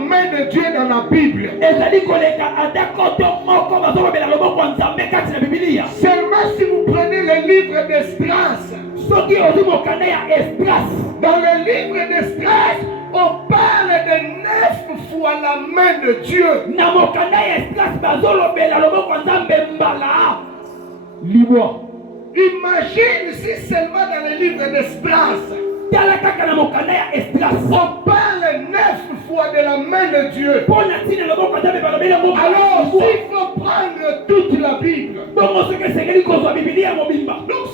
main de Dieu dans la Bible. Seulement si vous prenez le livre d'Esdras, dans le livre d'Esdras, on parle de 9 fois la main de Dieu. Imagine si seulement dans le livre d'Esdras, on parle 9 fois de la main de Dieu. Alors, il faut prendre toute la Bible. Donc,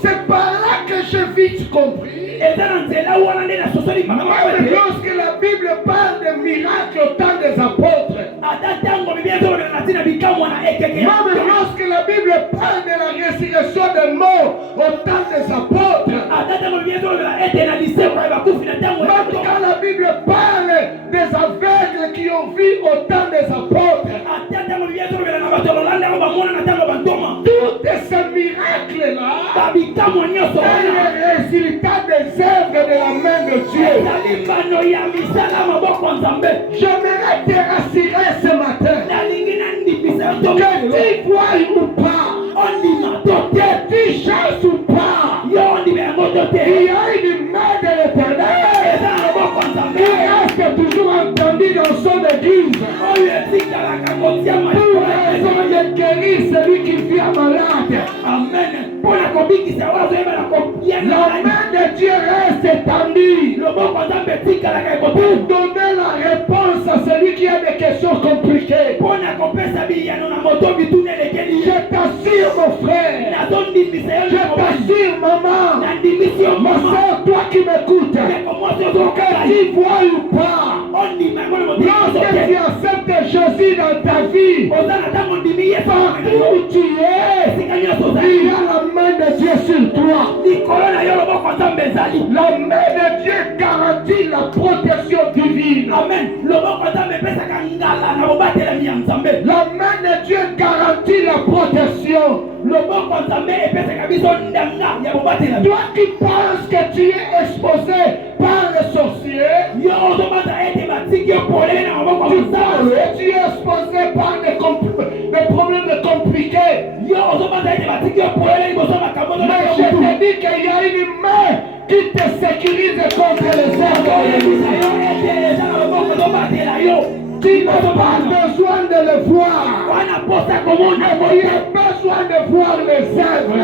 c'est par là que j'ai vite compris. Même lorsque la Bible parle de miracles au temps des apôtres, même lorsque la Bible parle de la résurrection des morts au temps des apôtres, même quand la Bible parle des aveugles qui ont vu au temps des apôtres, tous ces miracles-là sont le résultat des œuvres de la main de Dieu. J'aimerais te rassurer ce matin que tu vois ou pas, que tu chances ou pas, il y a une main de l'Éternel qui reste toujours entendue dans son église pour raison de guérir celui qui vient malade. Amen. La main de Dieu reste étendue pour donner la réponse à celui qui a des questions compliquées. Je t'assure mon frère, je t'assure maman, ma soeur, toi qui m'écoutes, que tu vois ou pas, lorsque tu acceptes Jésus dans ta vie, partout où tu es, il y a la main de Dieu sur toi. La main de Dieu garantit la protection divine. Amen. La main de Dieu garantit la protection. Toi qui penses que tu es exposé par les sorciers, tu penses que tu es exposé par des problèmes compliqués. Mais je te dis qu'il y a une main qui te sécurise contre les œuvres. Tu n'as pas besoin de le voir. Tu as besoin de voir les œuvres.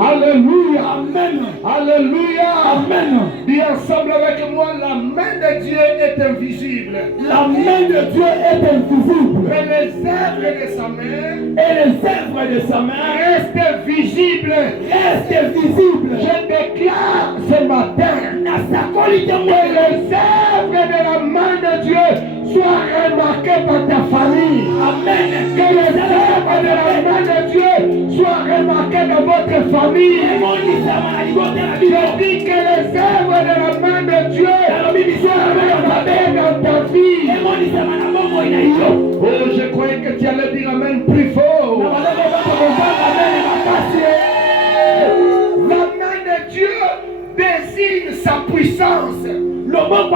Alléluia. Amen. Alléluia. Amen. Dis ensemble avec moi, la main de Dieu est invisible. La main de Dieu est invisible. Et les œuvres de sa main, restent visibles. Je déclare ce matin que les œuvres de la main de Dieu soient remarquées par ta famille. Amen. Que les œuvres de la main de Dieu soient remarquées dans votre famille. Je dis que les œuvres de la main de Dieu soient remarquées dans ta vie. Oh, je croyais que tu allais dire amen plus fort. La main de Dieu désigne sa puissance. Lorsqu'on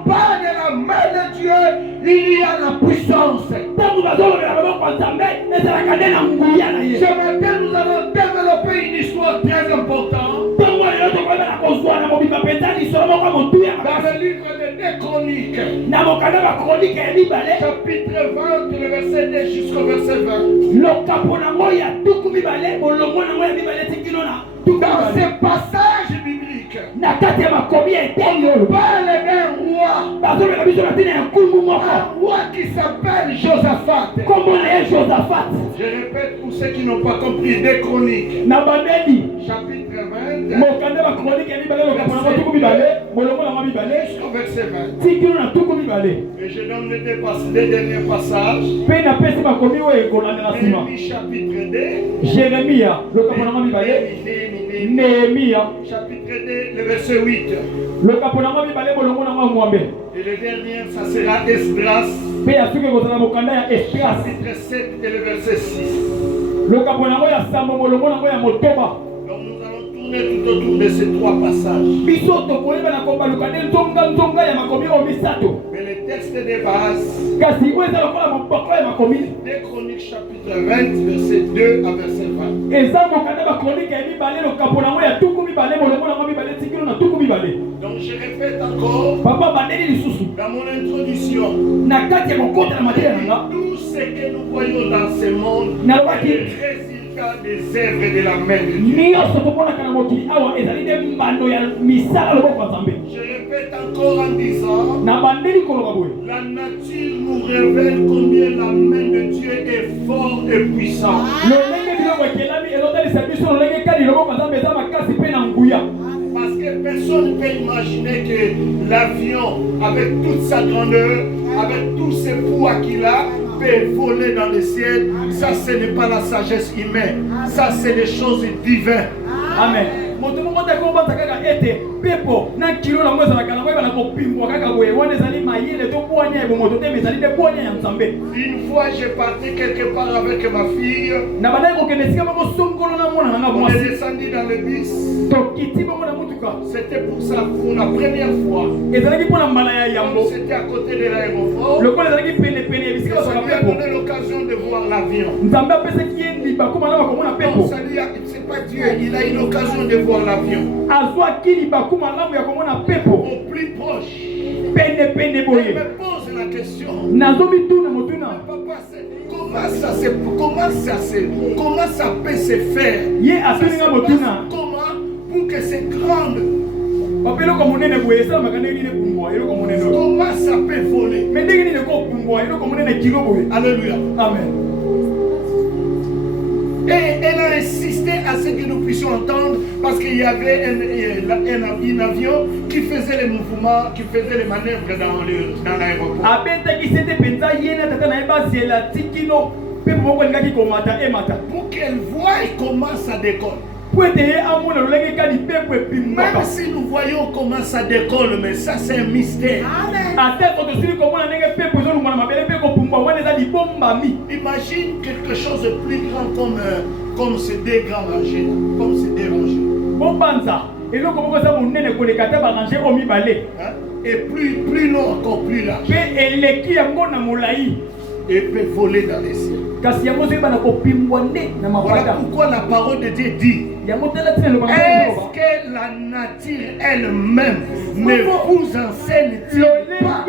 parle de la main de Dieu, il y a la puissance. Ce matin, nous allons développer une histoire très importante. Dans le livre de 2 Chroniques, chapitre 20, le verset 2 jusqu'au verset 20. Dans ce passage biblique, on parle d'un roi, un roi qui s'appelle Josaphat. Je répète pour ceux qui n'ont pas compris, 2 Chroniques, chapitre 20, jusqu'au verset 20. Et je donne les derniers passages. Néhémie chapitre 2. Néhémie chapitre 2, le verset 8. Et le dernier, ça sera Esdras, chapitre 7 et le verset 6. Donc nous allons tourner tout autour de ces 3 passages. Mais le texte de base, 2 Chroniques chapitre 20, verset 2 à verset 20. Donc je répète encore, dans mon introduction, tout ce que nous voyons dans ce monde est le résultat des œuvres de la main de Dieu. Je répète encore en disant, la nature nous révèle combien la main de Dieu est forte et puissante. Parce que personne ne peut imaginer que l'avion, avec toute sa grandeur, avec tous ses poids qu'il a, peut voler dans le ciel. Ça, ce n'est pas la sagesse humaine. Ça, c'est les choses divines. Amen. Une fois, j'ai parti quelque part avec ma fille. On est descendu dans le bus. C'était pour ça, pour la première fois. C'était à côté de l'aéroport. Ça lui a donné l'occasion de voir l'avion. Non, c'est pas Dieu, il a eu l'occasion de voir l'avion. Au plus proche. Il me pose la question. Papa, comment ça peut se faire? Comment pour que c'est grande? Comment ça peut voler? Alléluia. Amen. Et elle a insisté à ce que nous puissions entendre parce qu'il y avait un avion qui faisait les mouvements, qui faisait les manœuvres dans l'aéroport. Pour qu'elle voie comment ça décolle. Même si nous voyons comment ça décolle, mais ça c'est un mystère. Imagine quelque chose de plus grand comme ces deux grands rangées, comme ces deux rangées. Et plus long, encore plus large. Et peut voler dans les cieux. Voilà pourquoi la parole de Dieu dit, est-ce que la nature elle-même ne vous enseigne-t-il pas?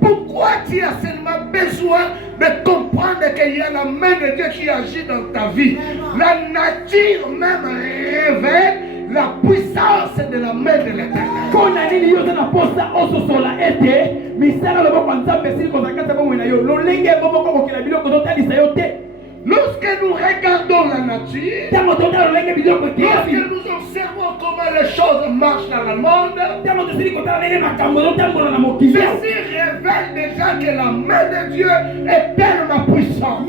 Pourquoi tu as seulement besoin de comprendre qu'il y a la main de Dieu qui agit dans ta vie? La nature même révèle la puissance de la main de l'Éternel. Lorsque nous regardons la nature, lorsque nous observons comment les choses marchent dans le monde, ceci révèle déjà que la main de Dieu est tellement puissante.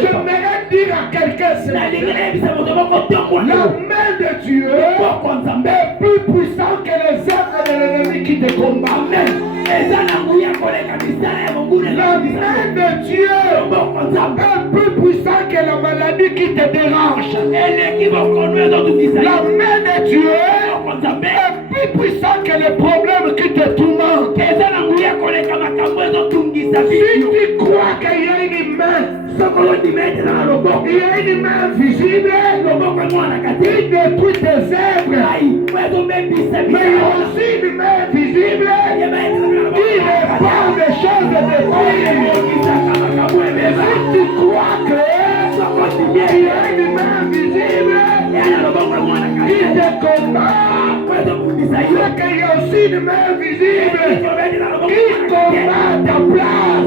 J'aimerais dire à quelqu'un la main de Dieu est plus puissante que les œuvres de l'ennemi qui te combattent. La main de Dieu est plus puissante que la maladie qui te dérange. La main de Dieu est plus puissante que les problèmes qui te tourmentent. Si tu crois qu'il y a une main, il y a une main visible qui détruit tes œuvres, mais il y a aussi une main visible qui répare des choses de si tu crois qu'il y a une main visible qui te combat, c'est qu'il y a aussi une main visible qui combat ta place.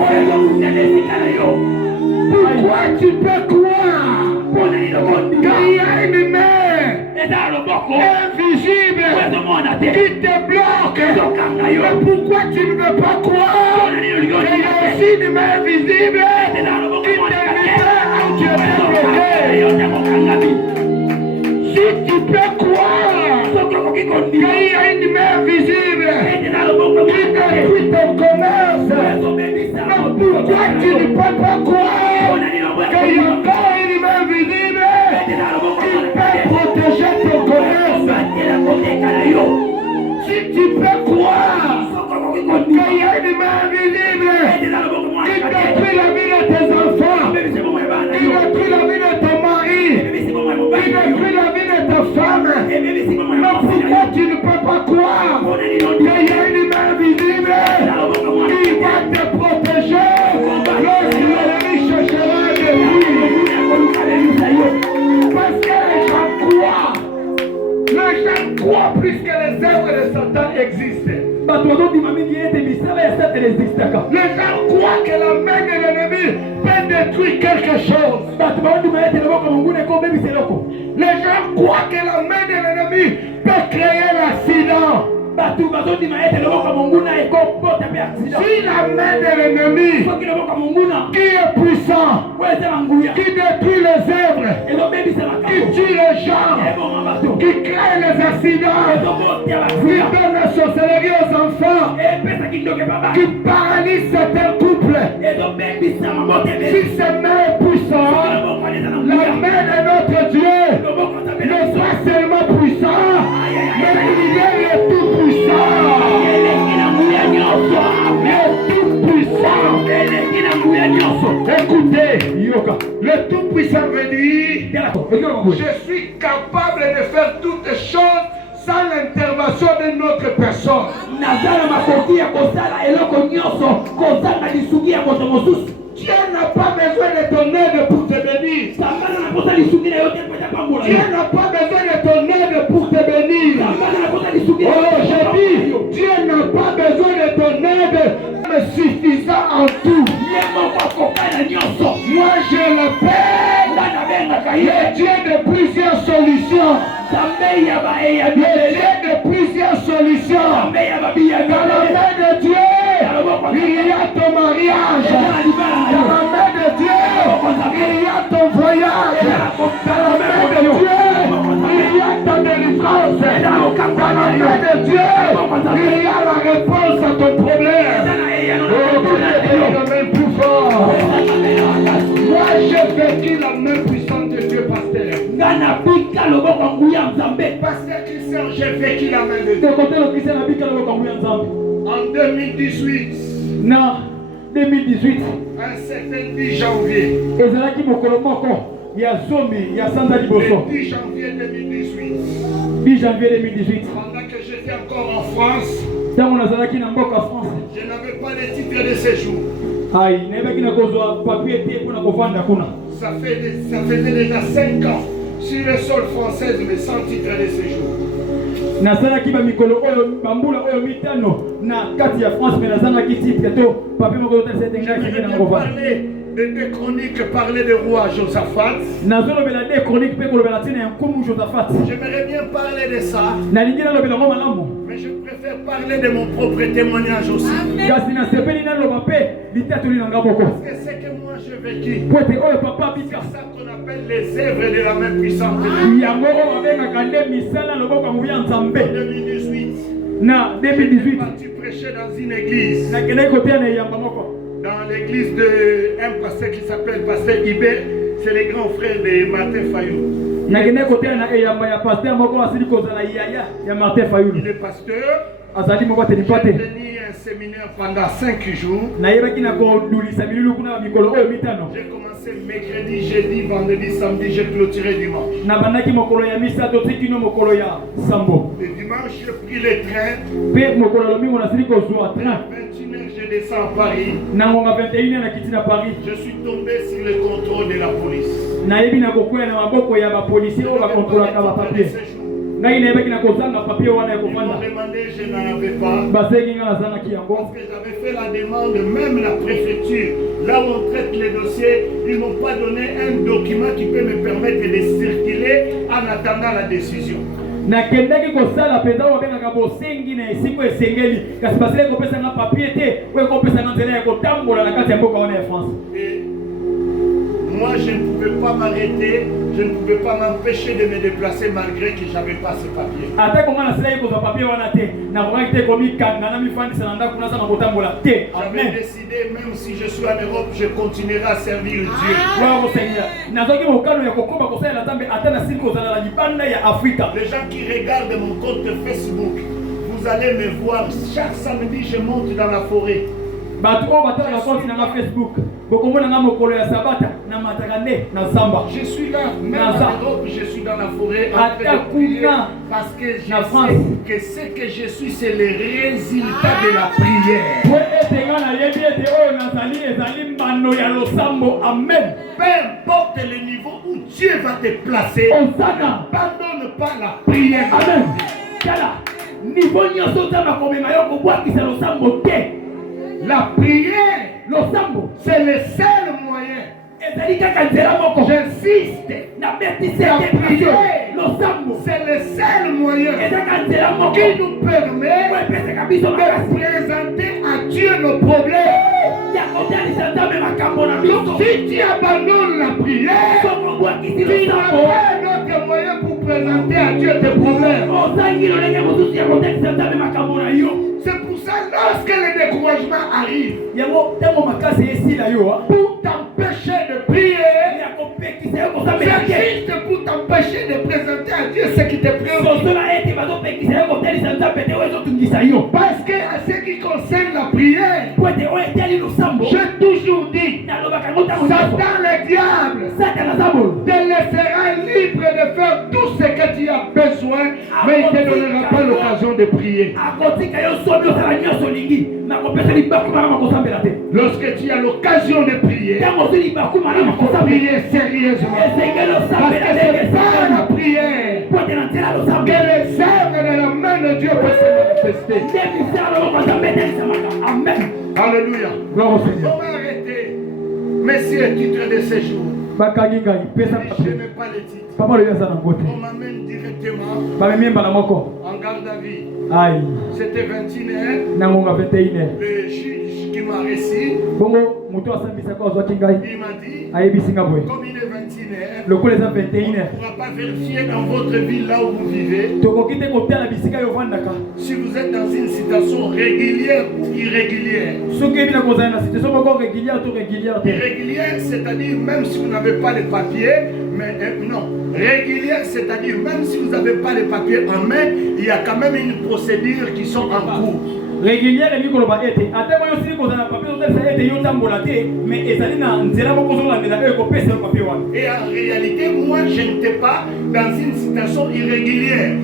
Pourquoi tu peux croire qu'il y a une main invisible qui te bloque? Mais pourquoi tu ne veux pas croire qu'il y a aussi une main invisible qui t'invite à te bloquer? Si tu peux croire qu'il y a une main visible qui détruit ton commerce, mais pourquoi tu ne peux pas croire qu'il y a encore une main visible qui peut croient plus que les œuvres de Satan existent. Les gens croient que la main de l'ennemi peut détruire quelque chose. Les gens croient que la main de l'ennemi peut créer l'accident. Si la main de l'ennemi qui est puissant, qui détruit les œuvres, qui tue les gens, qui crée les accidents, qui donne la sorcellerie aux enfants, qui paralyse certains couples, si cette main est puissante, la main de notre Dieu n'est pas seulement puissante, mais il est tout puissant. Écoutez, le tout-puissant veut dire je suis capable de faire toutes choses sans l'intervention de notre personne. Dieu n'a pas besoin de ton aide pour te bénir. Dieu n'a pas besoin de ton aide pour te bénir. Oh, je dis, Dieu n'a pas besoin de ton aide, mais suffisant en tout. Moi, je l'appelle le Dieu de plusieurs solutions. Le Dieu de plusieurs solutions. Dans la main de Dieu, il y a ton mariage. Dans la main de Dieu, il y a ton voyage. Dans la main de Dieu, il y a ta délivrance. Dans la main de Dieu, il y a la réponse à ton problème. Oh, même plus fort. Moi, j'ai vécu la main puissante de Dieu, pasteur. Pasteur Christian, j'ai vécu la main de Dieu. En 2018. Non, 2018. Un certain 10 janvier. Le 10 janvier 2018. 10 janvier 2018. Pendant que j'étais encore en France, je n'avais pas les titres de séjour. Ça faisait déjà 5 ans sur le sol français, mais sans titre de séjour. De deux chroniques parlaient de roi Josaphat. J'aimerais bien parler de ça, mais je préfère parler de mon propre témoignage aussi. Parce que c'est que moi je vécu. C'est ça qu'on appelle les œuvres de la main puissante. En 2018, j'étais parti prêcher dans une église. Dans l'église d'un pasteur qui s'appelle Pasteur Ibé, c'est le grand frère de Martin Fayou. Il est pasteur. J'ai tenu un séminaire pendant 5 jours. J'ai commencé mercredi, jeudi, vendredi, samedi, j'ai clôturé dimanche. Le dimanche, j'ai pris le train. 21h, je descends à Paris. Je suis tombé sur le contrôle de la police. Ils m'ont demandé, je n'en avais pas. Parce que j'avais fait la demande, même la préfecture, là où on traite les dossiers, ils ne m'ont pas donné un document qui peut me permettre de circuler en attendant la décision. Et moi, je ne pouvais pas m'arrêter, je ne pouvais pas m'empêcher de me déplacer malgré que je n'avais pas ce papier. J'avais décidé, même si je suis en Europe, je continuerai à servir Dieu. Les gens qui regardent mon compte Facebook, vous allez me voir chaque samedi, je monte dans la forêt. Je suis là, même en Europe, je suis dans la forêt en train de prier, parce que je sais que ce que je suis, c'est le résultat de la prière. Peu importe le niveau où Dieu va te placer, pardonne pas la prière. Amen. La prière, c'est le seul moyen. J'insiste. La prière, c'est le seul moyen qui nous permet de présenter à Dieu nos problèmes. Donc si tu abandonnes la prière, tu n'as pas un autre moyen pour présenter à Dieu tes problèmes. C'est pour ça, lorsque le découragement arrive, pour t'empêcher de prier, c'est juste pour t'empêcher de présenter à Dieu ce qui te préoccupe. Parce que à ce qui concerne la prière, j'ai toujours dit, Satan le diable te laissera libre de faire tout ce que tu as besoin, mais il ne te donnera pas l'occasion de prier. Lorsque tu as l'occasion de prier, il faut prier sérieusement. Parce que c'est par la prière que les œuvres de la main de Dieu peuvent se manifester. Amen. Alléluia. On va arrêter. Messieurs, titre de séjour. Je n'aime pas les titres. On m'amène directement en garde à vue. C'était 21h. Le juge qui m'a reçu, il m'a dit, comme il est 21h, on ne pourra pas vérifier dans votre ville là où vous vivez si vous êtes dans une situation régulière ou irrégulière. Irrégulière, c'est-à-dire même si vous n'avez pas les papiers, mais non. Régulière, c'est-à-dire même si vous n'avez pas les papiers en main, il y a quand même une procédure qui sont en cours. Régulière, mais et en réalité, moi je n'étais pas dans une situation irrégulière.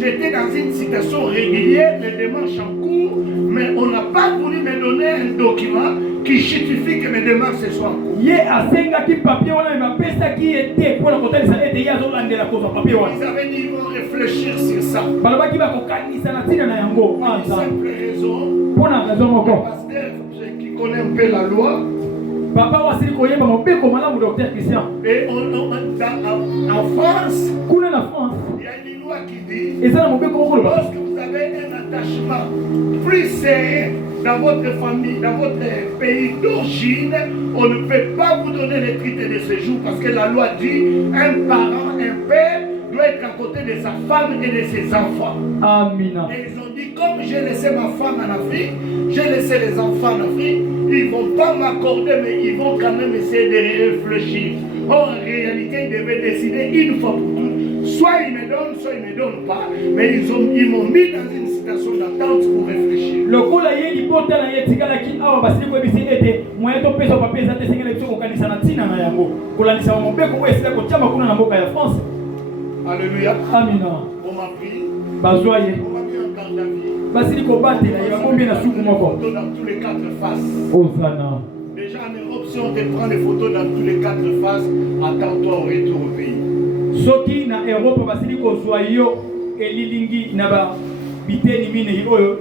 J'étais dans une situation régulière, les démarches en cours, mais on n'a pas voulu me donner un document qui justifie que mes démarches soient en cours. Ils avaient dit qu'ils vont réfléchir sur ça. Pour une simple raison, le pasteur qui connaît un peu la loi, et en France, il y a une loi qui dit lorsque vous avez un attachement plus sérieux dans votre famille, dans votre pays d'origine, on ne peut pas vous donner les titres de séjour parce que la loi dit un parent, un père doit être à côté de sa femme et de ses enfants. Amina. Et ils ont dit, comme j'ai laissé ma femme en Afrique, j'ai laissé les enfants en Afrique, ils ne vont pas m'accorder, mais ils vont quand même essayer de réfléchir. Or, en réalité, ils devaient décider une fois pour toutes. Soit ils me donnent, soit ils ne me donnent pas. Mais ils m'ont mis dans une situation d'attente pour réfléchir. Le coup là, il y a une porte là, il y a une tigala qui a un bassin pour essayer d'aider. Moi, il y a un peu de papier, ça te signe les choses au Canada, ça n'a pas de pour la licence, mon père, pour essayer de faire un peu de France. Alléluia. Amina. On m'a pris. Bazoye. On m'a mis en garde à vue. Basili Kobate, il y a combien de sous pour moi? Dans tous les quatre faces. Osana. Déjà en Europe, si on te prend les photos dans tous les quatre faces, attends-toi au retour au pays. Soki na Europe, Basili Kozwayo, Elilingi, Naba, Biteni Mine,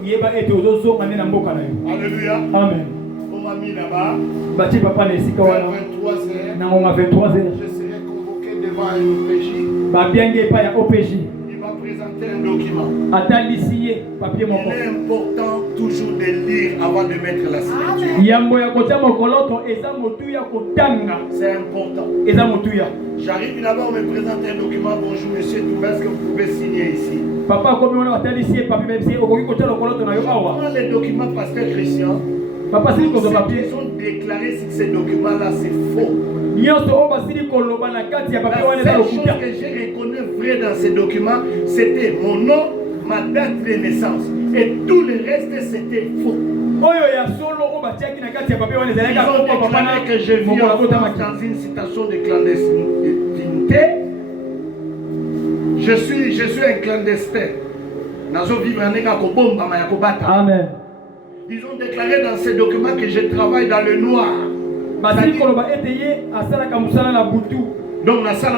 Yeba et Ozoso, Manena Moka. Alléluia. Amen. On m'a mis là-bas. Bati Papa Nesika, 23h. Na on a 23h. Je serai convoqué devant un OPJ. Babiange pa ya OPJ. Il va présenter un document. Atalissier papier mon. Il est important toujours de lire avant de mettre la signature. Yambo ya kota mokoloto eza motuya kotanga. C'est important. Eza motuya. J'arrive là-bas, on me présente un document. Bonjour monsieur Toumba, est-ce que vous pouvez signer ici? Papa comme on a atalissier papier même si okoki kota lokoloto na yo awa. Prends les documents pasteur Christian. Papa si ko papier. Ils ont déclaré si ces documents-là c'est faux. La seule chose que j'ai reconnu vrai dans ces documents, c'était mon nom, ma date de naissance. Et tout le reste, c'était faux. Ils ont déclaré que je vis en France dans une situation de clandestinité. Je suis un clandestin. Amen. Ils ont déclaré dans ces documents que je travaille dans le noir. Donc la salle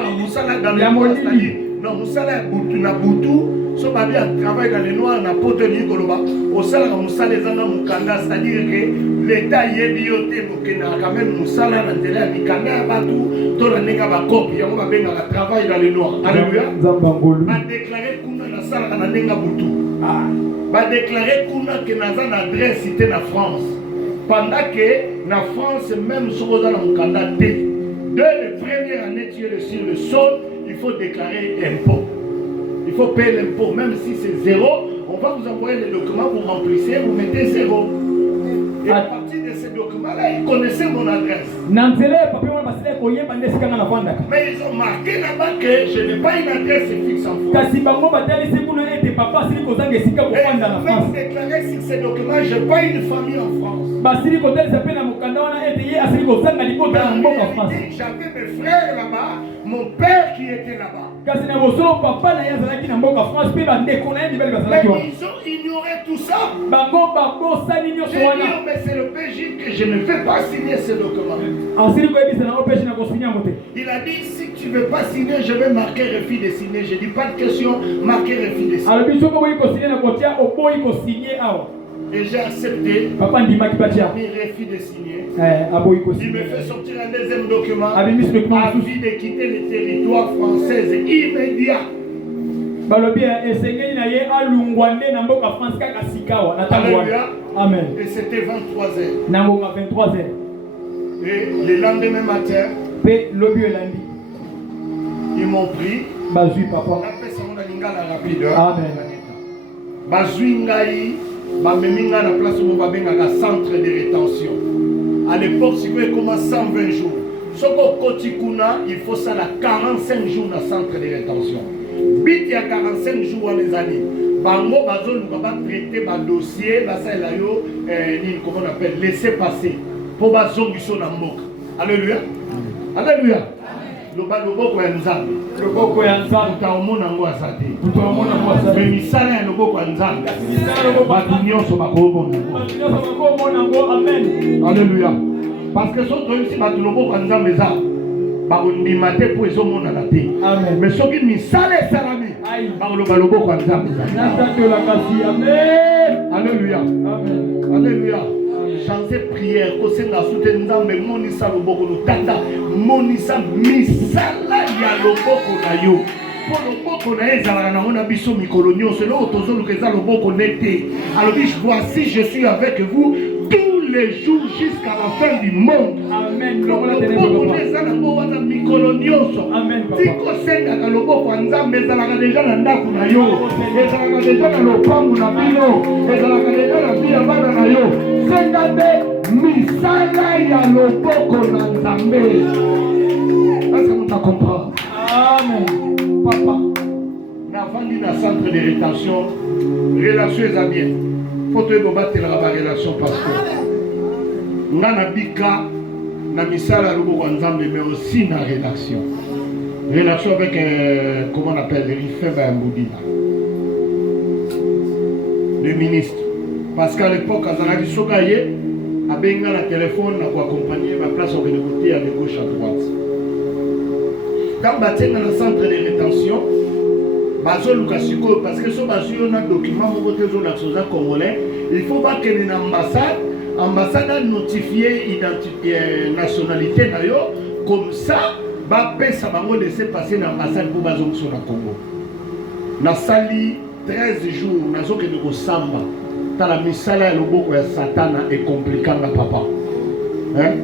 dans le noir, c'est-à-dire Non, moussala boutou na boutou, so babi a travail dans les noirs na poto ni koloba. Au salaire moussala zana mukanda, c'est-à-dire que l'État yebiote bokena quand même moussala na ndela mikanda batu to na nenga ba copie yango ba benga la travail dans les noirs. Alléluia. Ba déclarer kuna na sala na nenga boutou. Ba déclarer kuna que naza na adresse cité na France. Pendant que na France même so za na mukanda té. Dès les premières années tu es sur le sol, il faut déclarer impôt. Il faut payer l'impôt, même si c'est zéro, on va vous envoyer les documents, vous remplissez, vous mettez zéro. Et à partir de ces documents-là, ils connaissaient mon adresse. Mais ils ont marqué là-bas que je n'ai pas une adresse fixe en France. Et même déclaré sur ces documents, je n'ai pas une famille en France. J'avais mes frères là-bas, mon père qui était là-bas. Mais ils ont ignoré tout ça. Mais c'est le PJ que je ne vais pas signer ce document. Il a dit, si tu ne veux pas signer, je vais marquer refus de signer. Je dis pas de question, marquer refus de signer. Et j'ai accepté. Mais refus de signer. Il me fait sortir un deuxième document. Avis de quitter le territoire français immédiat. Amen. Et c'était 23h. Et le lendemain matin, ils m'ont pris. On appelle ça mon lingala rapide. Bameminga na place où on va centre de rétention. À l'époque, si vous commencez 120 jours. Soko Kotikuna, il faut ça la 45 jours dans le centre de rétention. Bit il y a 45 jours les années. Bango bazol nous va traiter un dossier, basa la yo comment on appelle laisser passer pour bazongi so na mboka. Alléluia. Alléluia. Le boko ya nzambe. Le boko ya nzambe taomona ngo asate. Taomona ngo asate. Mais misala ya loboko ya nzambe. Batu nyonso bakobona. Amen. Alléluia. Parce que soto ici batu loboko ya nzambe za bakondima te po ezomona na te. Amen. Mais soki misala esalami bakoloba loboko ya nzambe za. Amen. Alléluia. Amen. Alléluia. Chancez prière, kosenga soute nzambe monisa loboko no tata monisa misala ya loboko na yo po loboko na ezala na mona biso mikolo nyonso lo tozoluka eza loboko nete alobi voici je suis avec vous tous les jours jusqu'à la fin du monde. Amen. Loboko na eza na mo wana mikolo nyonso. Amen. Tiko senga ka loboko ya nzambe ezalaka deja na ndako na yo ezalaka deja na lopango na bino ezalaka deja na bia bana na yo. Sengate misala ya loboko na nzambe. Est-ce que vous comprenez? Amen. Papa, navandi na centre de rétention, relation est bien. Faut te combattre la relation parce que ngana bika na misala ya loboko na nzambe mais aussi na relation. Relation avec comment on appelle Rifeba Mboudina. Le ministre. Parce qu'à l'époque, quand on a dit Sogaye, à Benga la téléphone, on a accompagné ma place au côté à gauche à droite. Quand on est dans le centre de rétention, parce que si on a un document congolais, il faut pas que l'ambassade a notifié l'identité nationalité, comme ça, ça va laisser passer l'ambassade pour les sur le Congo. Na sali 13 jours, na zo ke de samba. Ta la misala ya loboko ya satana est compliquant na papa. Hein?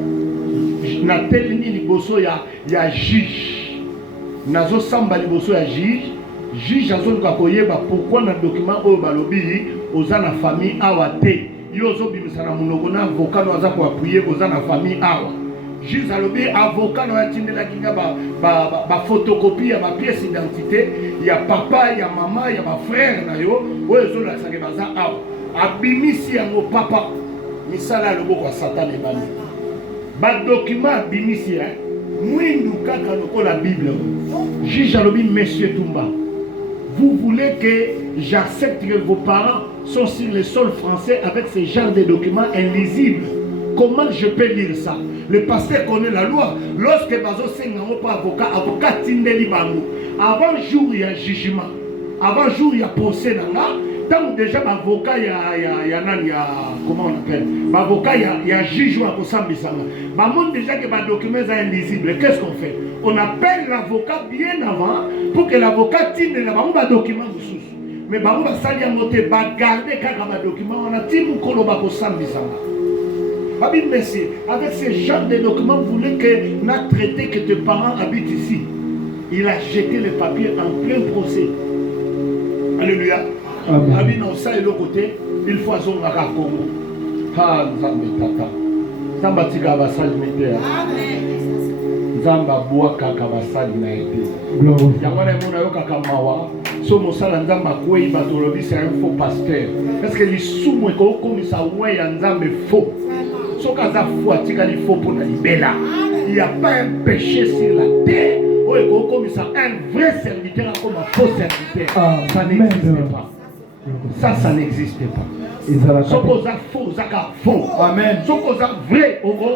Na telini liboso ya juge. Na zo samba liboso ya juge. Juge azo luka koyeba pourquoi na document oyo balobi oza na famille awa te. Yo zo bimisa na monoko na avocat no aza ko appuyer oza na famille awa. Juge alobi avocat no atindela kinga ba photocopie ya ba pièce d'identité ya papa ya mama ya ba frère na yo oyo zo la sake baza awa. Abimisi yango papa misala loboko ya satana ebani ba document abimisi mwindu kaka lokola Bible. Juge alobi monsieur Tumba, vous voulez que j'accepte que vos parents sont sur le sol français avec ce genre de documents invisibles Comment je peux lire ça? Le pasteur connaît la loi. Lorsque bazo sengango pas avocat tindeli bango. Avant jour il y a jugement. Avant jour il y a procès nanga. Tant déjà l'avocat comment on appelle? L'avocat il y a jugement pour ça bisanga. Bah montre déjà que les documents sont indisibles. Qu'est-ce qu'on fait? On appelle l'avocat bien avant pour que l'avocat tinde les documents sous. Mais bango ba sali ngote ba garder kaka ba document on a ti mukolo ba ko sambisanga. Babi merci, avec ce genre de documents vous voulez que n'a traité que tes parents habitent ici. Il a jeté les papiers en plein procès. Alléluia. Abi na ça et l'autre côté, il faut azonga ka Congo. Ha nzambe tata. Nzamba tika ba sali mete. Amen. Nzamba boa kaka ba sali na été. Gloire. Yangwana mona yo kaka mawa. So mosala nzamba kwei batolobi c'est un faux pasteur. Parce que les soumou ko comme ça ouais nzambe faux. So kaza fou atika li faux pour na libela. Il y a pas un péché sur la terre. Ouais ko comme ça un vrai serviteur comme un faux serviteur. Ça n'existe pas. Ça n'existe pas. So koza faux zaka faux. Amen. So koza vrai au gros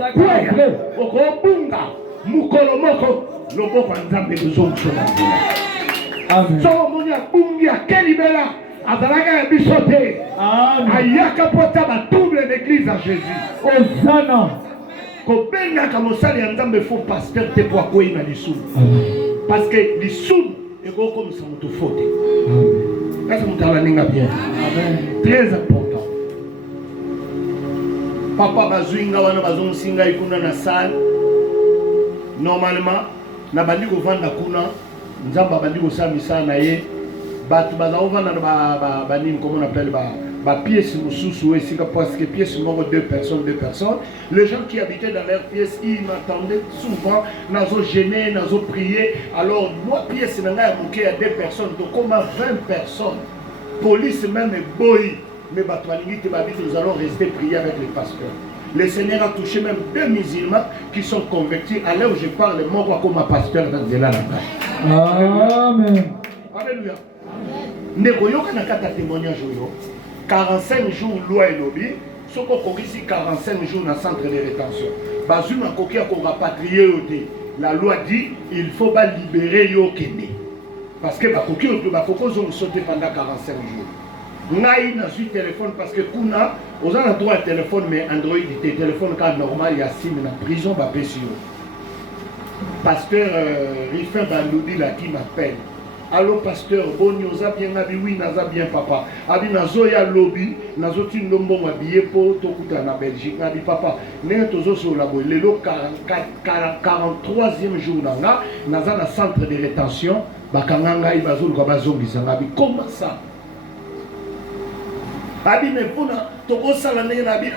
au gros bunga mukolo moko loboko nzambe besoin. Amen. So moni abungi akelibela azalaka ya bisote. Amen. Ayaka pota ba double l'église à Jésus. Osana. Ko benga ka mosali ya nzambe faux pasteur te pour quoi na lisou. Parce que lisou est comme ça moto faute. Amen. Là ça mutala ninga bien. Amen. Très important. Papa bazuinga wana bazonsinga ikuna na salle. Normalement na bandi ko vanda kuna nzamba bandi ko samisa na ye batu bazovana na ba nini comment on appelle ba pièce mususu esika parce que pièce moko deux personnes. Les gens qui habitaient dans leur pièce ils m'attendaient souvent nazo gêner nazo prier alors moi pièce na ngai moké à deux personnes donc comme 20 personnes police même boy mais batu balingi te babi nous allons rester prier avec les pasteurs. Le Seigneur a touché même 2 musulmans qui sont convertis. À l'heure où je parle, moi, comme un pasteur dans de la Amen. Alléluia. Negoyoka na kata témoignage yo. 45 jours loi et lobby. Soko korisi 45 jours dans centre de rétention. Bazuma koki ko rapatrier yote. La loi dit il faut pas libérer yo kende. Parce que ba koki yo ba koko zo sauter pendant 45 jours. Ngai na suite téléphone parce que kuna aux a droit téléphone mais Android tes téléphone quand normal il y a 6 na prison ba pesio. Pasteur Rifin Bandoudi là qui m'appelle. Allô pasteur bonioza bien abi oui naza bien papa. Abi nazo ya lobby nazo ti ndombo mabiye po tokuta na Belgique abi papa ne tozo so la bo lelo 43e jour nanga naza na centre de rétention bakanga ngai bazo ko bazongisa ngabi comment ça? Abi me pona toko sala ndenge na bi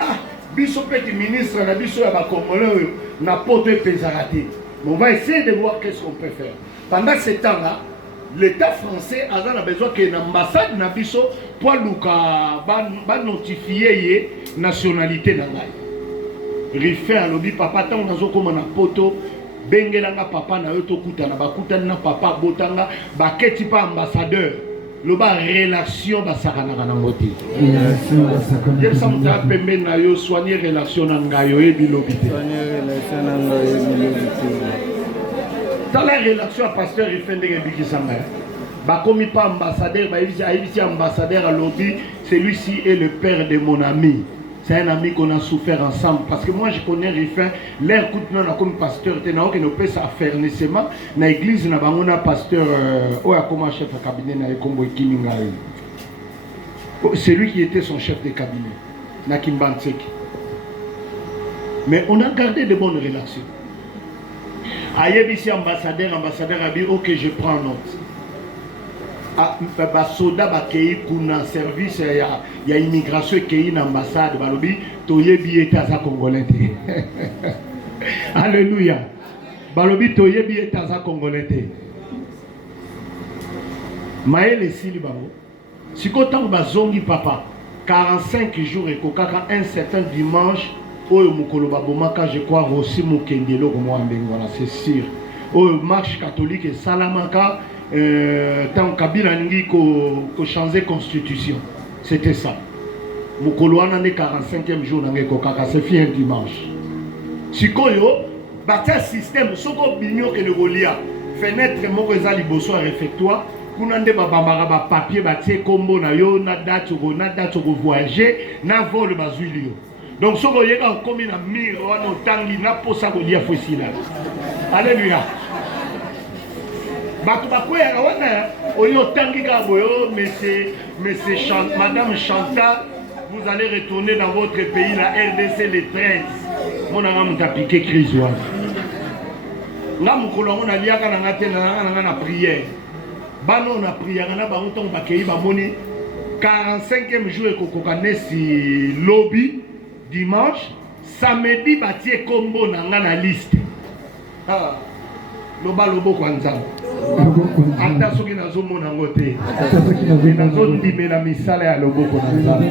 biso petit ministre na biso ya ba congolais na poto pesarate. On va essayer de voir qu'est-ce qu'on peut faire. Pendant ce temps-là, l'État français a besoin que l'ambassade na biso pour luka ba notifier nationalité na ngai. Rifé à lobby papa tant nazo comme na poto bengelanga papa na yo tokuta na bakuta na papa botanga baketi pa ambassadeur. Le bas relation basakana na ngoti. Je sens ta pembe na yo soigner relation na ngayo e bilobité. Soigner relation na ngayo e bilobité. Dans la relation à pasteur il fait des bikisanga. Ba komi pas ambassadeur, ba ici ambassadeur à lobby, celui-ci est le père de mon ami. C'est un ami qu'on a souffert ensemble. Parce que moi, je connais Rifin. L'air coûte non comme pasteur. Tu n'as aucun peu ça faire nécessairement. Dans l'église, on a un pasteur. Où a comme chef de cabinet na Ekombo Kiminga. C'est lui qui était son chef de cabinet. Nakim Banseki. Mais on a gardé de bonnes relations. Aïe, ici, ambassadeur a dit ok, je prends note. Basoda bakei kuna service ya immigration kei na ambassade balobi toyebi eta za congolais. Alléluia. Balobi toyebi eta za congolais. Maël sili bango. Sikotango bazongi papa 45 jours et kokaka un certain dimanche oyo mukolo babomaka je crois aussi mukendelo ko mwambengo voilà c'est sûr. Oyo marche catholique et salamaka tant Kabila n'ingi ko changer constitution, c'était ça. Mukoloana ne 45e jour na ngekokaka c'est fin dimanche. Sikoyo batia système soko binyo ke le rolia fenêtre moko eza liboso ya réfectoire kuna nde babambaka ba papier batie kombo na yo na date ko voyager na vol bazwili yo. Donc soko yeka komi na mire wana otangi na posa ko lia fosila. Alléluia. Bato bakwera wana oyo tangi ka boyo monsieur Madame Chantal, vous allez retourner dans votre pays la RDC le 13. Mon ami t'a piqué crise wa. Nga mukolo ngona liaka na ngate na prière. Bano na prière na ba mutongo bakei ba moni 45e jour ekokoka nesi lobby dimanche samedi batie kombo na nga na liste. Ah. Loba lobo kwa nzambe. Ata soki nazomona ngo te. Nazondimela misala ya loboko na nzambe.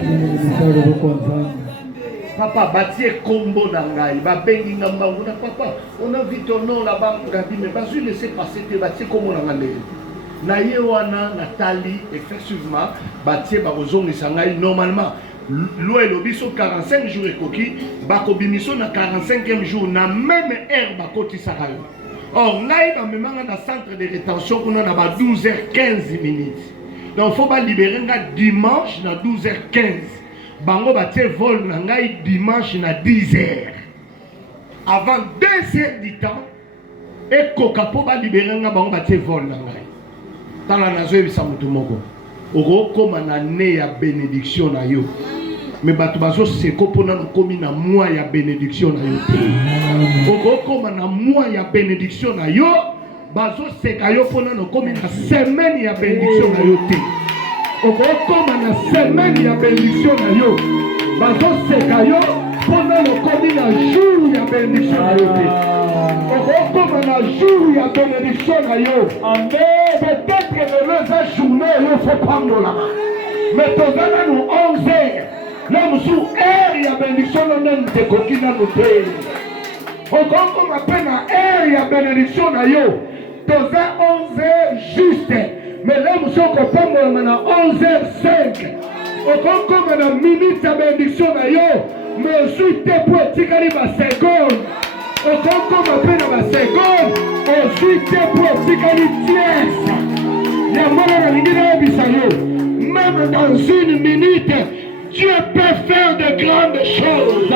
Papa batie kombo na ngai babengi ngambangu na papa on a vu ton nom là-bas gabi mais pas je laisser passer te batie kombo na ngai na ye wana Nathalie effectivement batie bazongisa ngai normalement loi lobiso 45 jours ekoki bakobimiso na 45e jour na même heure bakotisa rayo. Or ngai bamemanga na centre de rétention kuna na ba 12h15 minutes. Donc faut ba libérer nga dimanche na 12h15. Bango batie vol na ngai dimanche na 10h. Avant 2h du temps et kokapo ba libérer nga bango batie vol na ngai. Tala nazo ebisa mutu moko. Oko koma na ne ya bénédiction na yo. Mais bato bazo seko pona komi na mois ya bénédiction na yo. Oko koma na mois ya bénédiction na yo, bazo seka yo pona komi na semaine ya bénédiction na yo te. Oko koma na semaine ya bénédiction na yo, bazo seka yo pona komi na jour ya bénédiction na yo te. Oko koma na jour ya bénédiction na yo. Amen. Peut-être que le journée yo faut prendre là. Mais tozana nous 11h. L'homme sous air, il y a bénédiction, on a des coquines à nous payer. Au Congo, on appelle air, il y a bénédiction, on a yo. Dans un 11h juste. Mais l'homme sous copain, on a 11h05. Au Congo, on a minute à bénédiction, on a yo. Mais ensuite, t'es pour tirer ma seconde. Au Congo, on appelle ma seconde. Ensuite, t'es pour tirer tiers. Il y a moins de la même dans une minute. Dieu peut faire de grandes choses.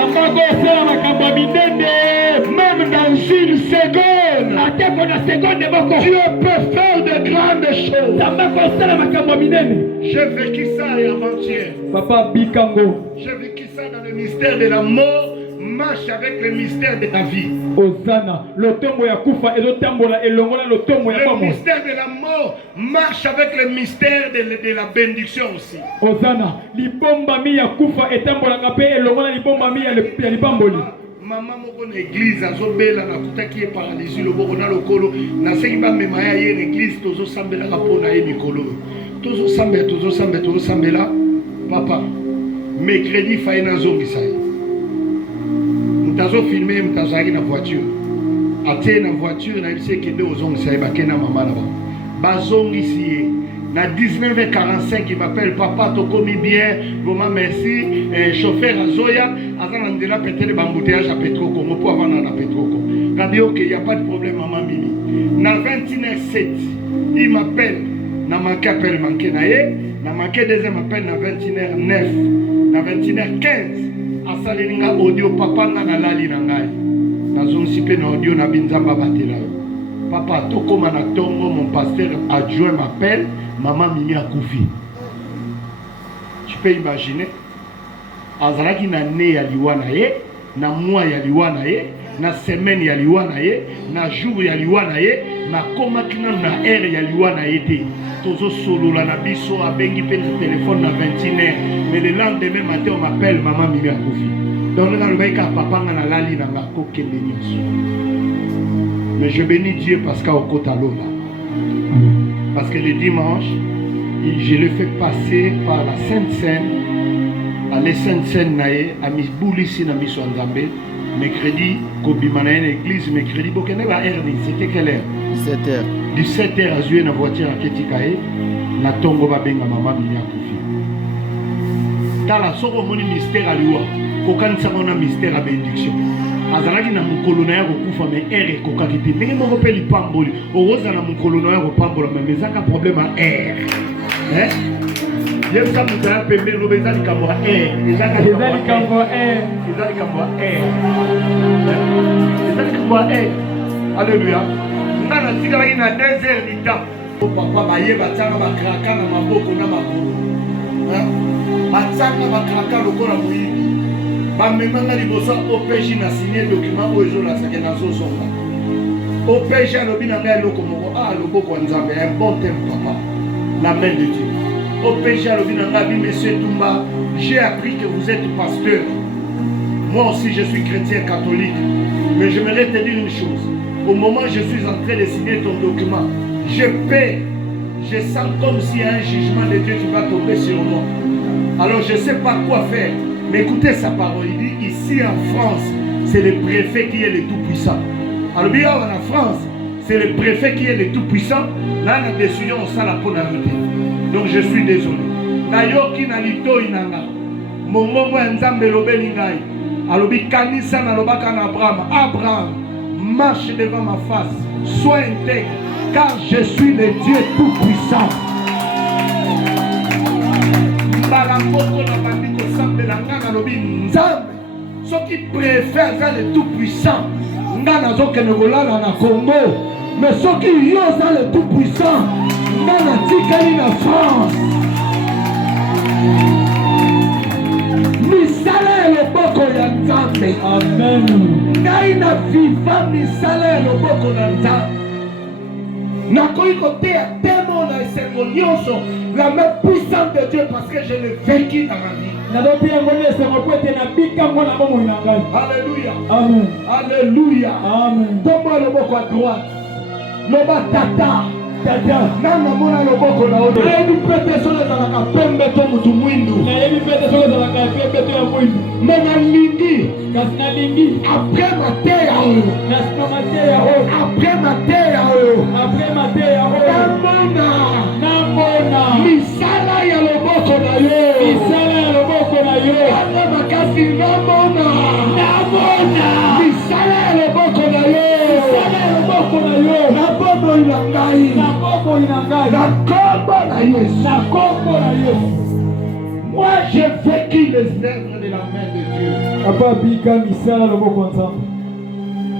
Même dans une seconde. Dieu peut faire de grandes choses. J'ai vécu ça avant-hier. Papa Bikango. J'ai vécu ça dans le mystère de la mort. Marche avec le mystère de la vie. Osana, le mystère de la mort marche avec le mystère de la bénédiction aussi. Osana, maman moko na église azobela na kutaki paralysie loboko na lokolo na sengi ba mema ya ye église tozo sambela kapona ye mikolo tozo sambela papa mercredi faina zongisa mutazo filmer mutazaki na voiture ate na voiture na ibise kende ozongisa bakena mama na ba bazongisi na 19h45 il m'appelle papa to komi bien vraiment merci chauffeur azoya azana ndela peut-être bambouteillage à Petro Congo pour avoir na Petro Congo radio que y a pas de problème maman Mimi na 21h07 il m'appelle na manqué appel manqué na ye na manqué deuxième appel na 21h09 na 21h15 asalinga audio papa na lali na ngai nazongisi pe na audio na binzamba batela papa to koma na tongo mon pasteur adjoint m'appelle maman Mimi a koufi. Tu peux imaginer azalaki na ne ya liwana ye na mois ya liwana ye na semaine ya liwana ye na jour ya liwana ye na koma kina na heure ya liwana ye te tozo solola na biso abengi pe na téléphone na 21h mais le lendemain matin on m'appelle maman Mimi a koufi. Donc na lobaika papa nga na lali na ngako kende nyonso. Mais je bénis Dieu parce qu'au Kotalola. Parce que le dimanche, je le fais passer par la Sainte Seine, à la Sainte Seine nae, à Misboulisi na Miso Nzambe. Mercredi, Kobima na l'église, mercredi, Bokene va Erni, c'était quelle heure? 17h. 17h à jouer na voiture à Ketikae, na Tongo va benga maman Mimi a Koufi. tala soko moni mystère aliwa kokanisa mona mystère à bénédiction azalaki na mukolo na ya kokufa mais ere kokaki te ndenge moko pe lipamboli okoza na mukolo na ya kopambola mais ezaka problème à air yebisa moto ya pembeni loba eza likambo ya air eza likambo ya air eza likambo ya air alléluia nga natikalaki na 2 heures du temps papa bayeba tianga bakraka na maboko na makolo batianga bakraka lokola moyibi bamemanga liboso OPJ na signé document oyo ezolasake nazozonga OPJ alobi na ngai eloko moko loboko ya nzambe un bon temple papa la main de Dieu OPJ alobi na ngai monsieur Tumba j'ai appris que vous êtes pasteur moi aussi je suis chrétien catholique mais je me te dire une chose au moment où je suis en train de signer ton document je paie je sens comme s'il y a un jugement de Dieu qui va tomber sur moi alors je ne sais pas quoi faire. Mais écoutez sa parole, il dit ici en France, c'est le préfet qui est le tout-puissant. Alors bien en France, c'est le préfet qui est le tout-puissant. Là, la décision, on s'en a pour l'arrêter. Donc je suis désolé. D'ailleurs, qui n'a lito inanga, mon moment nzambe lobelingai. Alors bien kanisa na lobaka na Abraham, marche devant ma face, sois intègre, car je suis le Dieu tout-puissant. Ceux qui préfèrent le tout-puissant, nga nazokende kolala na Congo, mais ceux qui yosa le tout-puissant, nga natikali na France. Misala loboko ya Nzambe, amen. Ngai na viva misala loboko na Nzambe. Nakoki koteya temo na esengo nyonso la main puissante de Dieu parce que je l'ai vécu dans ma vie. Alléluia. Amen. Alléluia. Amen. Donne-moi le mot à droite. Le bas tata. Tata. Nana mona le boko na odo. Ebi pete solo za la pembe to mutu mwindu. Na ebi pete solo za la pembe to ya mwindu. Mena lingi. Kasna lingi. Après ma terre. Nasno ma terre. Après ma terre. Après ma terre. Namona. Namona. Misala ya le boko na yo. Misala ya le boko na yo. Ata makasi namona. Namona. Misala ya le boko na yo. Misala ya le boko na yo. Na bobo ilangai. Moi j'ai vécu les œuvres de la main de Dieu.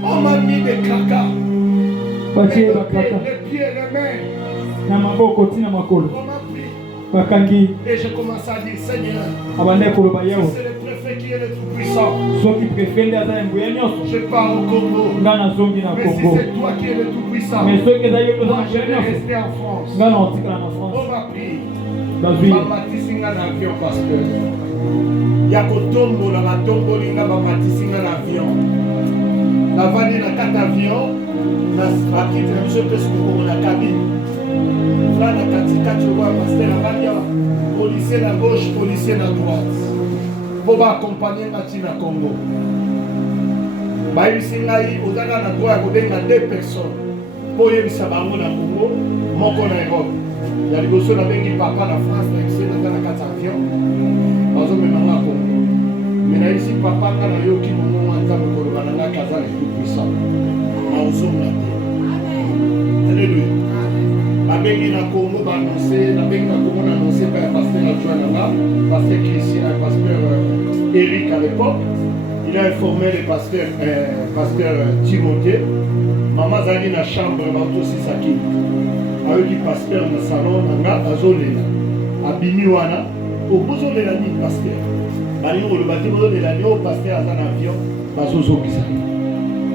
On m'a mis des cracas. Les pieds, les mains. On m'a pris. Et je commence à dire Seigneur, c'est le préfet qui est le tout puissant. Je pars au Congo. Mais si c'est toi qui es le tout puissant, moi je vais rester en France. On m'a pris. On m'a bâti un avion parce que Yakotombo la matombo linga ba matisi un avion. La vanne na 4 avions. La quitte la mission que sur la cabine. Là na katikati wa pasteur la radio. Policier à gauche, policier à droite. Pour accompagner Natina Congo. Baïsingaï, aux agas na droite, vous avez 2 personnes. Pour y aller à Congo, mon en Europe. Il y a des personnes avec qui papa la France, il y a des 4 avions. Nous sommes maintenant à Congo. Mais ici, papa, quand il y a qui nous ont entendu, on a Kazan est tout puissant. Nous sommes là. Alléluia. La bengi na Congo va annoncer, la bengi na Congo a annoncé par le pasteur adjoint là-bas, pasteur Christian, pasteur Eric à l'époque. Il a informé le pasteur Timothée. Maman Zali na chambre, va aussi saki. Avec le pasteur dans le salon, nanga azolela. Abimi wana, obozolela ni pasteur. Bali le bâtiment ozolela ni au pasteur azan avion, bazozo kisaki.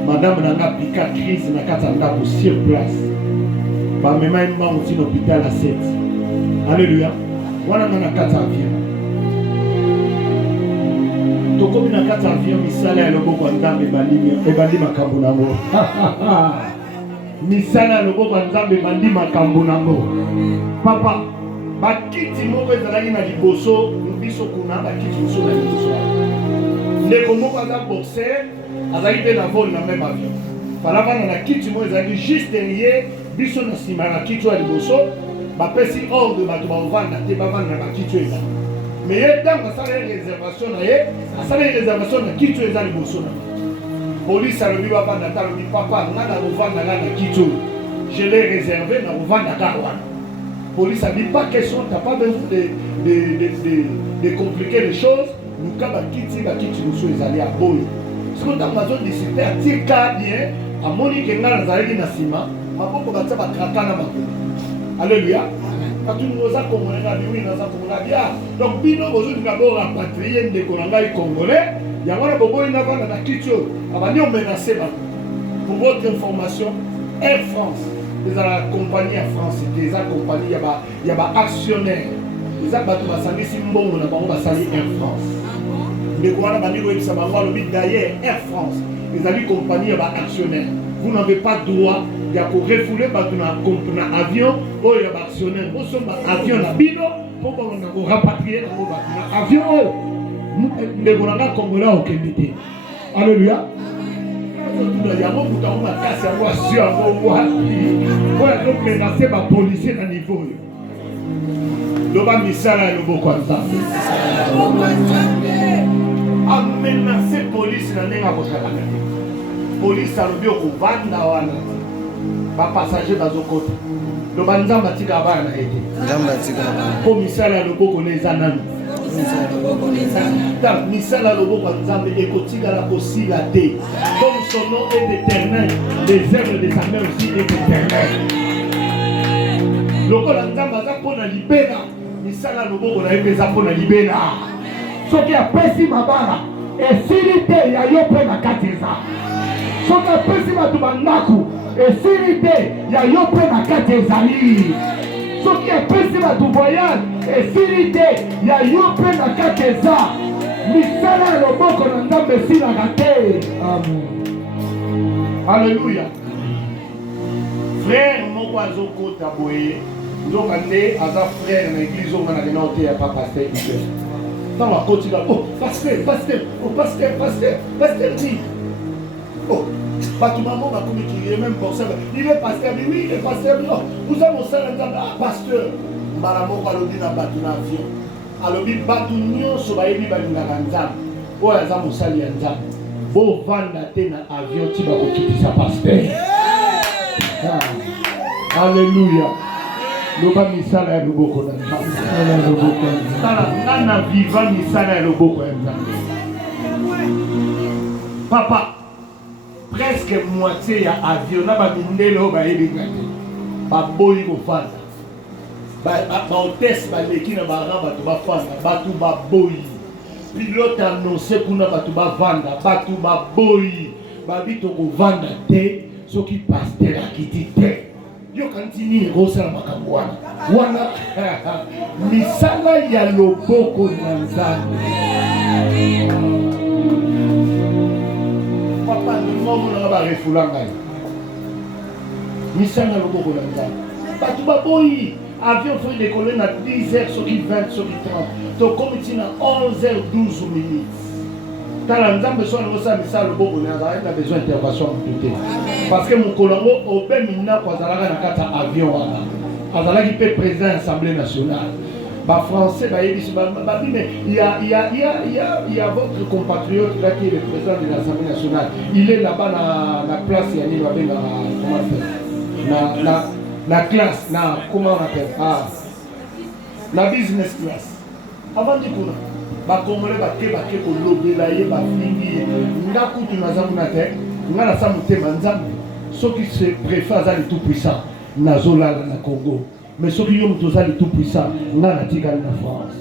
Madame nanga pika crise na katanga pour sur place. Même un aussi l'hôpital à 7. Alléluia. Voilà dans la 4 avions. Donc comme dans 4 avions, misala le boko ndambe bali makambo nango. Misala le boko ndambe bali makambo nango. Papa, bakiti moko ezalaki na liboso, biso kuna bakiti biso na liboso. Ndeko moko aza boxer, azali pe na vol na même avion. Palavana na kiti moko ezalaki juste derrière. Biso na sima na kitu ya liboso bapesi ordre bato bavanda te bavanda na bakiti eza Mais dans la réservation, la réservation de qui tu es dans le bosso. Police a le biba papa, n'a je l'ai réservé dans le vent d'Akawan. Police a dit pas question, tu n'as pas besoin de compliquer les choses. Nous avons quitté nous sommes allés à Boy. Ce qu'on a besoin de citer, c'est bien, à Monique et Nazaré Nassima, ma pauvre va s'abattre à Kanama. Alléluia. Quand tu nous as congolais, oui, nous avons congolais. Donc, Bino, vous avez d'abord rapatrié des Congolais. Il y a un bobo qui n'a pas de culture. On menacé. Pour votre information, Air France, la compagnie Air France, les compagnies, il y a des actionnaires. Les actionnaires sont Air France. Mais d'ailleurs, Air France, les amis compagnies, il y a des actionnaires. Vous n'avez pas droit de refouler un avion ou un actionnaire. Vous sommes un avion pour rapatrier l'avion. Les Congolais ont quitté. Alléluia. Il y a beaucoup de gens qui ont policier à niveau. Le bas misala et le beau comme ça. A menacé police dans les police a le bio au Vanda. Pas passager dans le côté. Le banza matika va na été. Commissaire le beau connaît Zanan. Misala le beau comme Zambe et Kotiga la aussi la thé. Comme son nom est éternel, les œuvres de sa main aussi est éternel. Le col Nzamba za pona libera. Misala le beau qu'on a fait ça pona libera. Ce qui a pesi mabara et silité ya yope na kateza. Ce qui a pesi matubandaku et silité ya yope na kateza li. Ce qui a pesi matuvoyage et silité ya yope na kateza. Misala le beau qu'on a Nzamba si la gâté. Amen. Alléluia. Frère, mon oiseau côte à boyer. Donc, on est à frère dans l'église, on a noté à papa pasteur. Dans la côte, oh, pasteur, dit. Oh, pas tout le monde va comme il est même pour ça. Il est pasteur, mais oui, il est pasteur. Oh, vous avez mon salaire, pasteur. Malamo, on va le dire dans l'avion. Alors, il va tout le monde, sur la vie, il va oh, il y a mon salaire, bon, vendre l'avion, tu vas quitter sa pasteur. Alléluia. Le bas misala est le beau qu'on a. Nana vivant misala est le beau qu'on a. Papa, presque moitié y a avion. N'a pas mis le haut, bah il est gâté. Bah boy au fan. Bah hôtesse, bah l'équipe n'a pas rang, bah tu vas fan, bah tu vas boy. Pilote annoncé qu'on a bah tu vas vendre, bah tu vas boy. Bah vite au vendre té, ce qui passe té la qui dit té. Yo continue rosa makambwana wana misala ya loboko na Nzambe. Papa ngomo na ba refulanga misala ya loboko na Nzambe batu baboyi avion faut décoller na 10h sur 20 sur 30 to comme tina 11h12 minutes. Tala Nzambe soit le rosa misala loboko na Nzambe a besoin d'intervention en tout. Parce que mon Colombo au Bémina quand Azalaka na kata avion wana Azalaki peut président de l'Assemblée nationale. Bah français bah mais il y a votre compatriote là qui est le président de l'Assemblée nationale. Il est là-bas dans la place il y a une comment faire la classe comment on appelle la business class. Avant du coup bah Congolais bah ko lobela ye ba fingi ndaku tunazamuna te ngala samutema Nzambe. Ceux qui se préfèrent à le tout-puissant, Nazola na Congo. Mais ceux qui ont tous le tout-puissant, Nana Tiga na France.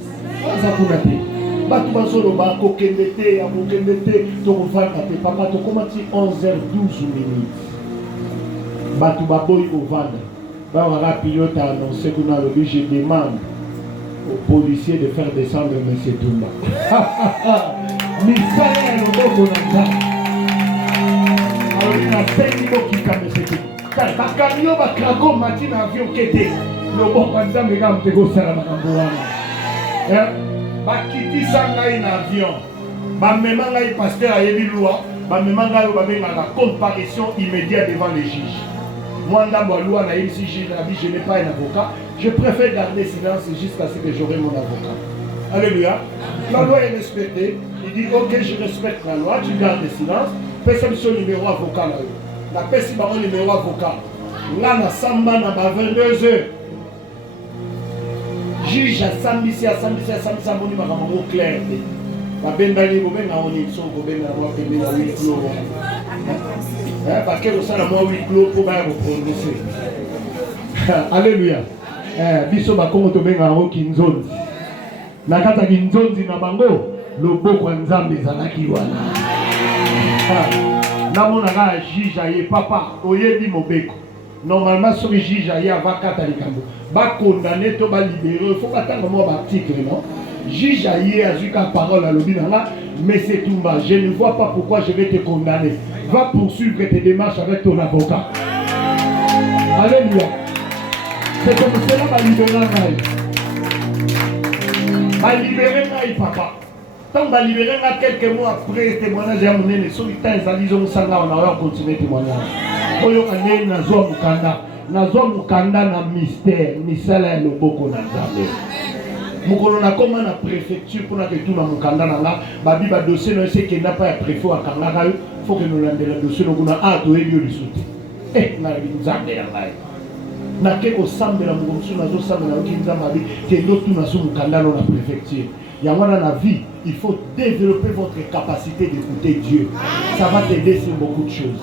Ça pour la paix. Batu basolo ba kokembete, ya kokembete, to vanda te papa to commenti 11h12 minutes. Batu baboy au vanda. Ba wala pilote a annoncé qu'on a le je demande aux policiers de faire descendre M. Toumba. Misala no boko na Nzambe. Na sengo kikame seki. Bakamio bakrako mati na avion kete. Le bon Nzambe ga mtego sala makambo wana. Bakiti sangai na avion. Ba mema ngai pasteur ayebi loi, ba mema ngai ba benga la comparution immédiate devant les juges. Moi ndambo loi na ici juge na je n'ai pas un avocat. Je préfère garder silence jusqu'à ce que j'aurai mon avocat. Alléluia. La loi est respectée. Il dit, ok, je respecte la loi, tu gardes le silence. Personne sur le numéro avocat. La personne sur le numéro avocat. Là, na samba na 22h. Juge à Sambisi, moni makambo clair. La bendali bo benga oni so bo benga mo pembe na huis clos. Parce que ça na mo huis clos pour ba prononcer. Alléluia. Biso ba kongo to benga o kinzonzi. Na kata kinzonzi na bango loboko nzambe ezalaki wana. Na mona ga juge aye papa oyebi mobeko. Normalement, sur le juge, il y a 24 ans. Ba condamné, to ba libéré. Il faut pas attendre moi l'article, non? Juge a eu la parole à l'obinanga, mais c'est tout bas. Je ne vois pas pourquoi je vais te condamner. Va poursuivre tes démarches avec ton avocat. Alléluia. C'est comme cela va libérer va libérer papa. Tant va libérer quelques mois après témoignage à mon aîné, sur le temps, ils ont sanga, on va continuer témoignage. Oyo ane nazwa mukanda na mystère misala ya loboko na nzambe mukolo na koma na préfecture pour na ketuna mukanda na nga babi ba dossier no ese kenda pa ya préfet akangaka yo faut que nous landela dossier no kuna to elio lisuti na nzambe ya ngai na ke ko sambela mukomsu na zo sambela ki nzambe abi kendo tuna so mukanda no na préfecture. Il y a la vie, il faut développer votre capacité d'écouter Dieu. Ça va t'aider sur beaucoup de choses.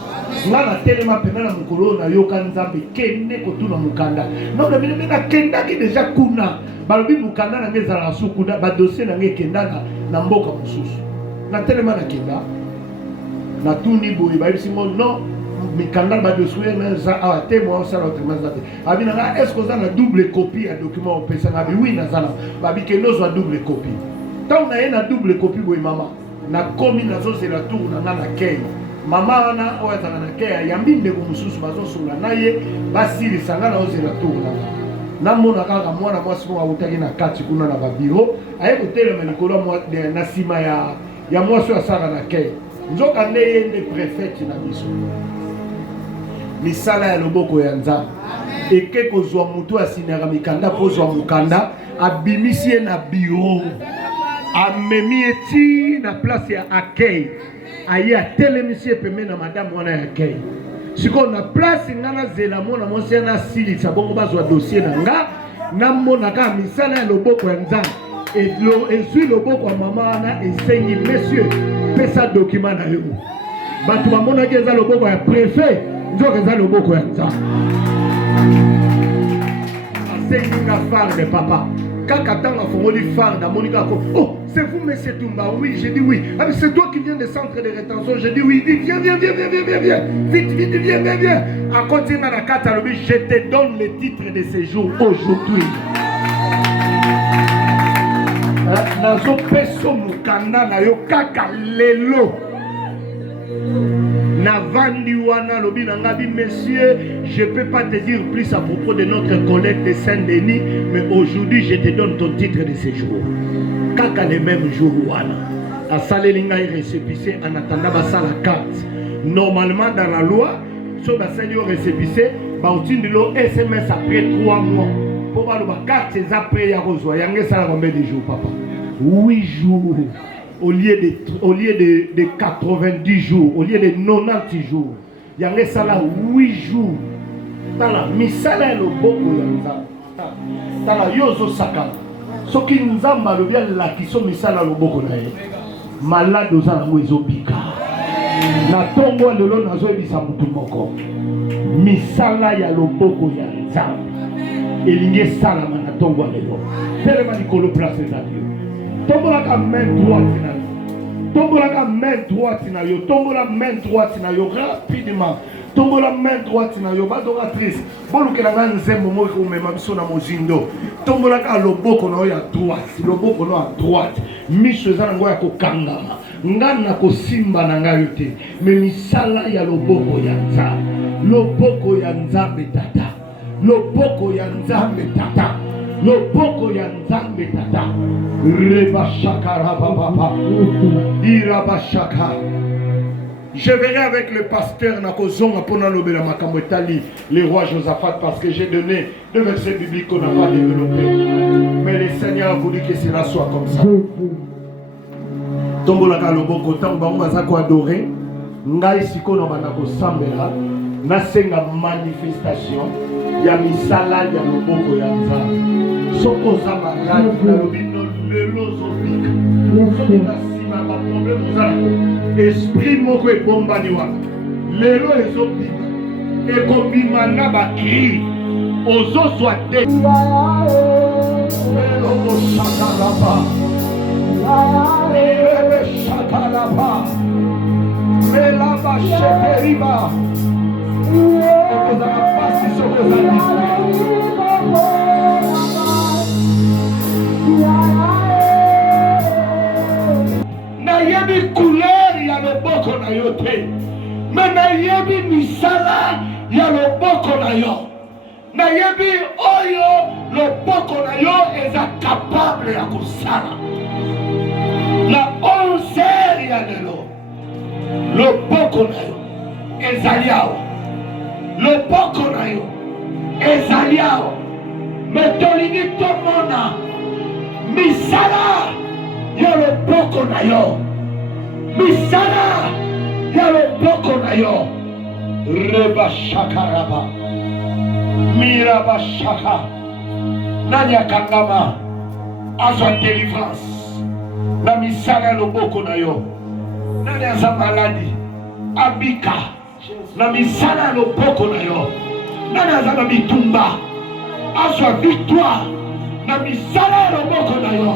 Là, na tellement pena na mukolo na yoka nzambe kende ko tuna mukanda. Non, na bino na kenda ki déjà kuna. Balobi mukanda na ngeza la sukuda ba dossier na ngekenda na mboka mususu. Na tellement na kenda. Na tuni boy ba bisimo non. Mikanda ba dossier na za a témoin ça l'autre mazate. Abina na est-ce que ça na double copie à document au pesa na bi oui na zana. Ba bi ke no zo double copie. Tant na na double copie boy mama. Na komi na zo c'est la tour na na kei. Mama wana oya na kei ya mbinde ko mususu bazo sula na ye basili sanga na zo la tour na. Na mona kaka mwana mwasi mo awutaki na kati kuna na ba bureau. Aye ko telema likolo mo na sima ya mwasi wa sanga na kei. Nzoka ndeye de préfet na biso. Misala ya loboko ya nzambe eke kozwa mutu asinaka mikanda pozwa mukanda abimisie na bureau amemi eti na place ya accueil aye atelemisie pembe na madame wana ya accueil siko na place ngana zela mona monsi na silisa bongo bazwa dossier na nga na mona ka misala ya loboko ya nzambe ezwi loboko ya mama wana esengi monsieur pesa document na yo bato bamonaki eza loboko ya préfet nzoka eza loboko ya nzambe asenginga phare de papa kaka ntango afongoli phare namoni kako oh c'est vous monsieur Tumba oui j'ai dit oui ah mais c'est toi qui viens des centres de rétention j'ai dit oui il dit viens vite viens à continuer na kata alobi je te donne le titre de séjour aujourd'hui nazo peso mukanda na yo kaka lelo Navandi wana lobi nangabi messieurs, je peux pas te dire plus à propos de notre collègue de Saint-Denis, mais aujourd'hui je te donne ton titre de séjour. Kaka le même jour wana. A salelinga y récépissé en attendant basa la carte. Normalement dans la loi, so basali au récépissé, ba utindilo SMS après 3 mois. Pour ba la carte c'est après ya rozwa. Yange sala combien de jours papa? 8 jours. Au lieu de 90 jours, au lieu de 90 jours, il y a ça là 8 jours. Tala misala lo boko ya nzambe. Tala yozo saka. Soki nzamba lo bien la kiso misala lo boko na ye. Malade ozana ngo ezobika. Na tongo lelo nazo ebisa mutu moko. Misala ya lo boko ya nzambe. Elinge sala na tongo lelo. Tellement likolo place za Dieu. Tombola ka main droite na yo. Tombola ka main droite na yo. Tombola main droite na yo rapidement. Tombola main droite na yo. Badoratrice. Bolukela nga nzembo mo ko mema biso na mozindo. Tombola ka loboko na yo ya droite. Loboko na droite. Miso za ngo ya kokangama. Ngana ko simba na nga yo te. Me misala ya loboko ya nzambe. Loboko ya nzambe tata. Loboko ya nzambe tata. Loboko ya nzambe tata. Reba shaka raba baba. Iraba shaka. Je verrai avec le pasteur Nakozonga pour l'obéla Makamwetali, le roi Josaphat, parce que j'ai donné 2 versets bibliques qu'on n'a pas développés. Mais le Seigneur a voulu que cela soit comme ça. Tombolaka loboko tamba baza ko adorer ngai sikono bana ko sambela na senga manifestation ya misala ya loboko ya nzambe soko za maladi na lobino lelo zobika na sima ba problème za esprit moko ebombani wana lelo ezobima ekobima na ba cri ozozwa te lelo ko shakalaba Shakalaba, Melaba Sheperiba, Nayebi couleur ya loboko na yo te, mais nayebi misala ya loboko na yo. Nayebi oyo loboko na yo eza capable ya kusala. La 11 ya lelo loboko na yo ezali awa loboko na yo ezali awa metolingi tomona misala ya loboko na yo misala ya loboko na yo reba shakaraba miraba shaka nani akangama azwa délivrance na misala loboko na yo nani aza maladi abika na misala loboko na yo nani aza na bitumba azwa victoire na misala loboko na yo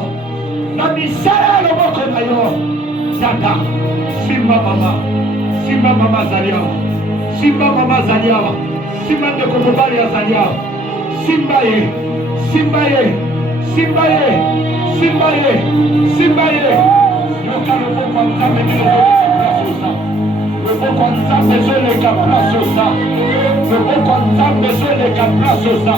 na misala loboko na yo tata simba mama zaliawa simba mama zaliawa simba ndeko mobali azaliawa simba ye simba ye simba ye simba ye simba ye yoka loboko nzambe biloko loboko nzambe zoleka place osa loboko nzambe zoleka place osa